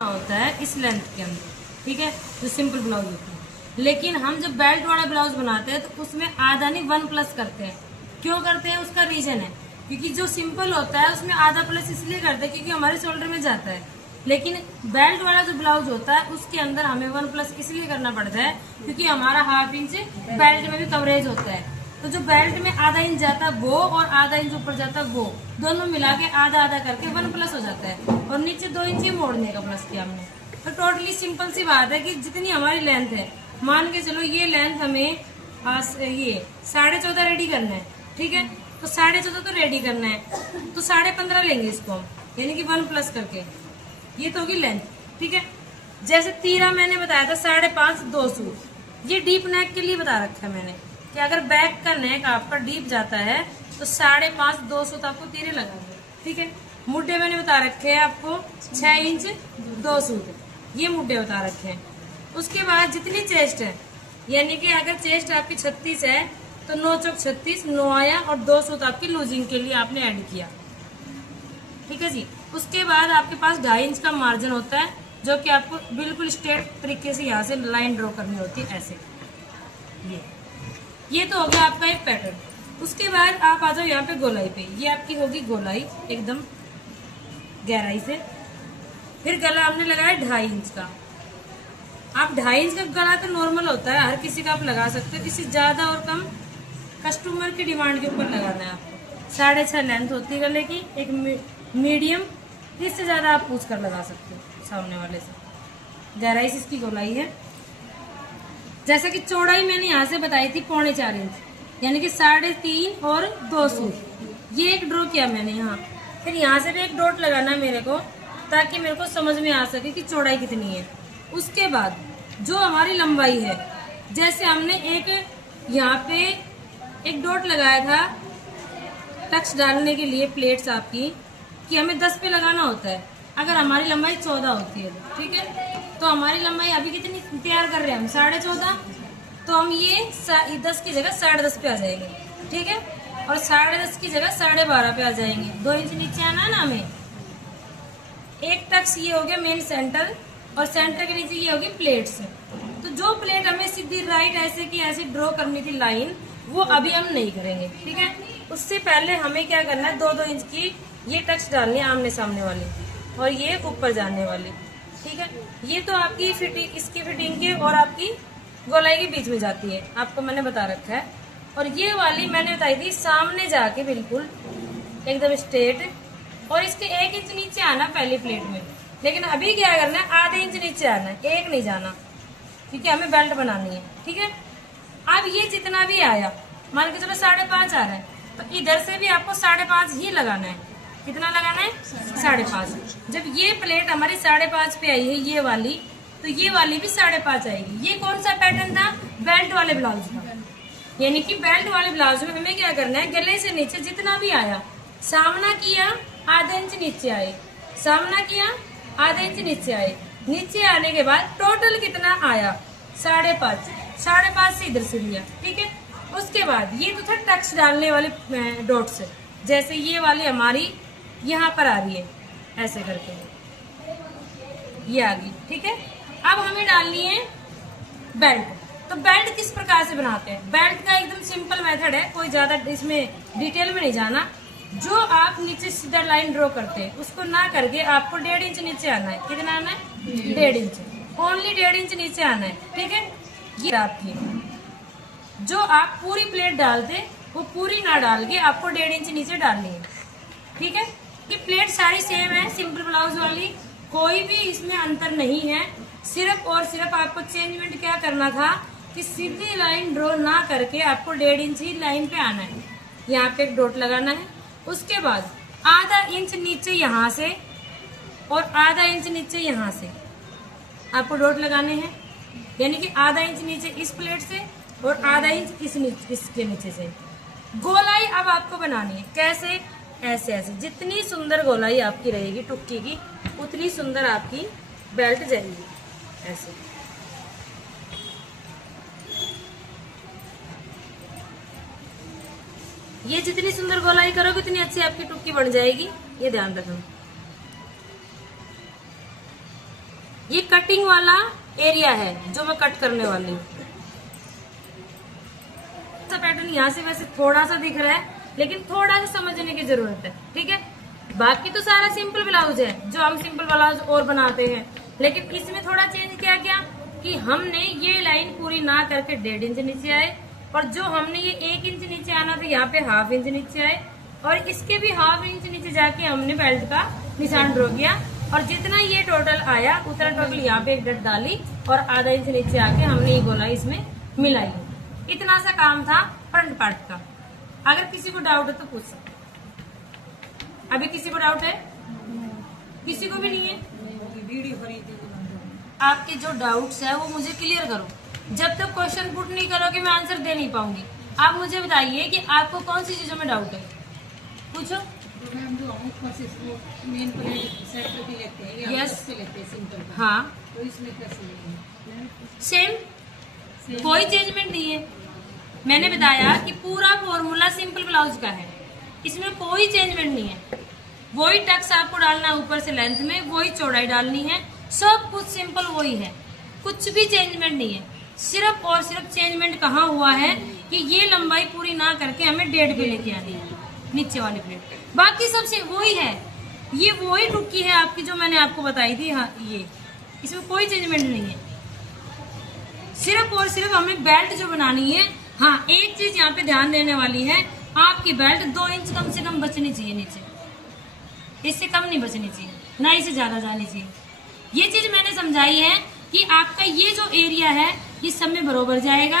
होता है इस लेंथ के अंदर, ठीक है, जो सिंपल ब्लाउज होता है। लेकिन हम जब बेल्ट वाला ब्लाउज बनाते हैं तो उसमें आधा नहीं 1 प्लस करते हैं। क्यों करते हैं, उसका रीजन है क्योंकि जो सिंपल होता है उसमें आधा प्लस इसलिए करते हैं क्योंकि हमारे शोल्डर में जाता है। लेकिन बेल्ट वाला जो ब्लाउज होता है उसके अंदर हमें 1 प्लस इसलिए करना पड़ता है क्योंकि हमारा ½ इंच बेल्ट में भी कवरेज होता है। तो जो बेल्ट में आधा इंच जाता है वो और आधा इंच ऊपर जाता है वो, दोनों मिला के आधा आधा करके 1 प्लस हो जाता है। और नीचे 2 इंच ही मोड़ने का प्लस किया हमने। तो टोटली सिंपल सी बात है कि जितनी हमारी लेंथ है, मान के चलो ये लेंथ हमें ये 14.5 रेडी करना है, ठीक है, तो 14.5 तो रेडी करना है, तो 15.5 लेंगे इसको हम, यानी कि 1 प्लस करके। ये तो होगी लेंथ, ठीक है। जैसे तीरा मैंने बताया था 5.5 2 सूट, ये डीप नेक के लिए बता रखा है मैंने कि अगर बैक का नेक आपका डीप जाता है तो 5.5 2 सूट आपको तीरे लगाएंगे, ठीक है। मुड्डे मैंने बता रखे हैं आपको 6 इंच 2 सूट, ये मुड्डे बता रखे हैं। उसके बाद जितनी चेस्ट है, यानी कि अगर चेस्ट आपकी 36 है तो 9 चौक 36 9 आया और 2 सूट आपकी लूजिंग के लिए आपने ऐड किया, ठीक है जी। उसके बाद आपके पास 2.5 इंच का मार्जिन होता है जो कि आपको बिल्कुल स्ट्रेट तरीके से यहाँ से लाइन ड्रॉ करनी होती है ऐसे। ये तो हो गया आपका एक पैटर्न। उसके बाद आप आ जाओ यहाँ पे गोलाई पे, ये आपकी होगी गोलाई एकदम गहराई से। फिर गला हमने लगाया 2.5 इंच का। आप 2.5 इंच का गला तो नॉर्मल होता है, हर किसी का आप लगा सकते हो, इससे ज्यादा और कम कस्टमर की डिमांड के ऊपर लगाना है आपको। 6.5 लेंथ होती है गले की, एक मीडियम, इससे ज्यादा आप पूछ कर लगा सकते हो सामने वाले से। गहराई से इसकी गोलाई है। जैसा कि चौड़ाई मैंने यहाँ से बताई थी 3.25 इंच, यानी कि 3.5 और 2 सूट, ये एक ड्रॉ किया मैंने यहाँ। फिर यहाँ से भी एक डॉट लगाना है मेरे को, ताकि मेरे को समझ में आ सके कि चौड़ाई कितनी है। उसके बाद जो हमारी लंबाई है, जैसे हमने एक यहाँ पे एक डॉट लगाया था टक्स डालने के लिए प्लेट्स आपकी, कि हमें 10 पे लगाना होता है अगर हमारी लंबाई 14 होती है, ठीक है। तो हमारी लंबाई अभी कितनी तैयार कर रहे हैं हम, 14.5, तो हम ये 10 की जगह 10.5 पे आ जाएंगे, ठीक है। और 10.5 की जगह 12.5 पे आ जाएंगे। 2 इंच नीचे आना है ना हमें। एक टक्स ये हो गया मेन सेंटर, और सेंटर के नीचे ये होगी प्लेट्स। तो जो प्लेट हमें सीधी राइट ऐसे की ऐसे ड्रॉ करनी थी लाइन, वो अभी हम नहीं करेंगे, ठीक है। उससे पहले हमें क्या करना है, 2-2 इंच की ये टक्स डालनी है आमने सामने वाली, और ये ऊपर जाने वाली, ठीक है। ये तो आपकी फिटिंग, इसकी फिटिंग के और आपकी गोलाई के बीच में जाती है, आपको मैंने बता रखा है। और ये वाली मैंने बताई थी सामने जाके बिल्कुल एकदम स्ट्रेट, और इसके 1 इंच नीचे आना पहली प्लेट में। लेकिन अभी क्या करना है, आधे इंच नीचे आना है, 1 नहीं जाना, क्योंकि हमें बेल्ट बनानी है, ठीक है। अब ये जितना भी आया, मान के चलो 5.5 आ रहा है, तो इधर से भी आपको 5.5 ही लगाना है। कितना लगाना है, 5.5। जब ये प्लेट हमारी 5.5 पे आई है ये वाली, तो ये वाली भी 5.5 आएगी। ये कौन सा पैटर्न था, बेल्ट वाले ब्लाउज का। यानी कि बेल्ट वाले ब्लाउज में हमें क्या करना है, गले से नीचे जितना भी आया, सामना किया आधा इंच नीचे आए, सामना किया आधा इंच नीचे आए, नीचे आने के बाद टोटल कितना आया, 5.5, 5.5 से इधर से लिया, ठीक है। उसके बाद ये तो था टक्स डालने वाले डॉट्स, जैसे ये वाली हमारी यहाँ पर आ रही है ऐसे करके, ये आ गई, ठीक है। अब हमें डालनी है बेल्ट। तो बेल्ट किस प्रकार से बनाते हैं, बेल्ट का एकदम सिंपल मेथड है, कोई ज्यादा इसमें डिटेल में नहीं जाना। जो आप नीचे सीधा लाइन ड्रॉ करते हैं उसको ना करके आपको 1.5 इंच नीचे आना है। कितना आना है, 1.5 इंच, ओनली 1.5 इंच नीचे आना है, ठीक है। ये आपकी जो आप पूरी प्लेट डालते वो पूरी ना डाल के आपको 1.5 इंच नीचे डालनी है, ठीक है। ये प्लेट सारी सेम है, सिंपल ब्लाउज वाली, कोई भी इसमें अंतर नहीं है। सिर्फ और सिर्फ आपको चेंजमेंट क्या करना था कि सीधी लाइन ड्रॉ ना करके आपको 1.5 इंच ही लाइन पे आना है, यहाँ पे एक डॉट लगाना है। उसके बाद आधा इंच नीचे यहाँ से और आधा इंच नीचे यहाँ से आपको डॉट लगाने हैं, यानी कि आधा इंच नीचे इस प्लेट से और आधा इंच इसके नीचे से। गोलाई अब आपको बनानी है, कैसे, ऐसे ऐसे। जितनी सुंदर गोलाई आपकी रहेगी टुक्की की, उतनी सुंदर आपकी बेल्ट जाएगी, ऐसे। ये जितनी सुंदर गोलाई करोगे उतनी अच्छी आपकी टुक्की बन जाएगी, ये ध्यान रखना। ये कटिंग वाला एरिया है जो मैं कट करने वाली हूँ। पैटर्न यहाँ से वैसे थोड़ा सा दिख रहा है, लेकिन थोड़ा सा समझने की जरूरत है, ठीक है। बाकी तो सारा सिंपल ब्लाउज है जो हम सिंपल ब्लाउज और बनाते हैं, लेकिन इसमें थोड़ा चेंज किया गया कि हमने ये लाइन पूरी ना करके 1.5 इंच नीचे आए, और जो हमने ये 1 इंच नीचे आना था यहाँ पे 1/2 इंच नीचे आए, और इसके भी 1/2 इंच नीचे जाके हमने बेल्ट का निशान ड्रॉ किया, और जितना ये टोटल आया उतना टोटल यहाँ पे 1 डट डाली और आधा इंच नीचे आके हमने ये गोलाई इसमें मिलाई। इतना सा काम था फ्रंट पार्ट का। अगर किसी को डाउट है तो पूछ सकते। अभी किसी को डाउट है? किसी को भी नहीं है? आपके जो डाउट्स है वो मुझे क्लियर करो। जब तक क्वेश्चन पुट नहीं करोगे मैं आंसर दे नहीं पाऊंगी। आप मुझे बताइए कि आपको कौन सी चीजों में डाउट है, पूछो। मेन सेट पे भी लेते हैं या यस पे लेते हैं सिंपल का, हाँ तो इसमें कैसे सेम, कोई चेंजमेंट नहीं है। मैंने बताया कि पूरा फॉर्मूला सिंपल ब्लाउज का है, इसमें कोई चेंजमेंट नहीं है। वही टक्स आपको डालना है ऊपर से लेंथ में, वही चौड़ाई डालनी है, सब कुछ सिंपल वही है, कुछ भी चेंजमेंट नहीं है। सिर्फ और सिर्फ चेंजमेंट कहाँ हुआ है कि ये लंबाई पूरी ना करके हमें 1.5 पे लेके आनी है नीचे वाली प्लेट। बाकी सब से वही है, ये वही टुक्की है आपकी जो मैंने आपको बताई थी। हाँ ये, इसमें कोई चेंजमेंट नहीं है। सिर्फ और सिर्फ हमें बेल्ट जो बनानी है, हाँ एक चीज यहाँ पे ध्यान देने वाली है, आपकी बेल्ट 2 इंच कम से कम बचनी चाहिए नीचे, इससे कम नहीं बचनी चाहिए, ना इससे ज्यादा जानी चाहिए। ये चीज मैंने समझाई है कि आपका ये जो एरिया है ये सब में बरोबर जाएगा,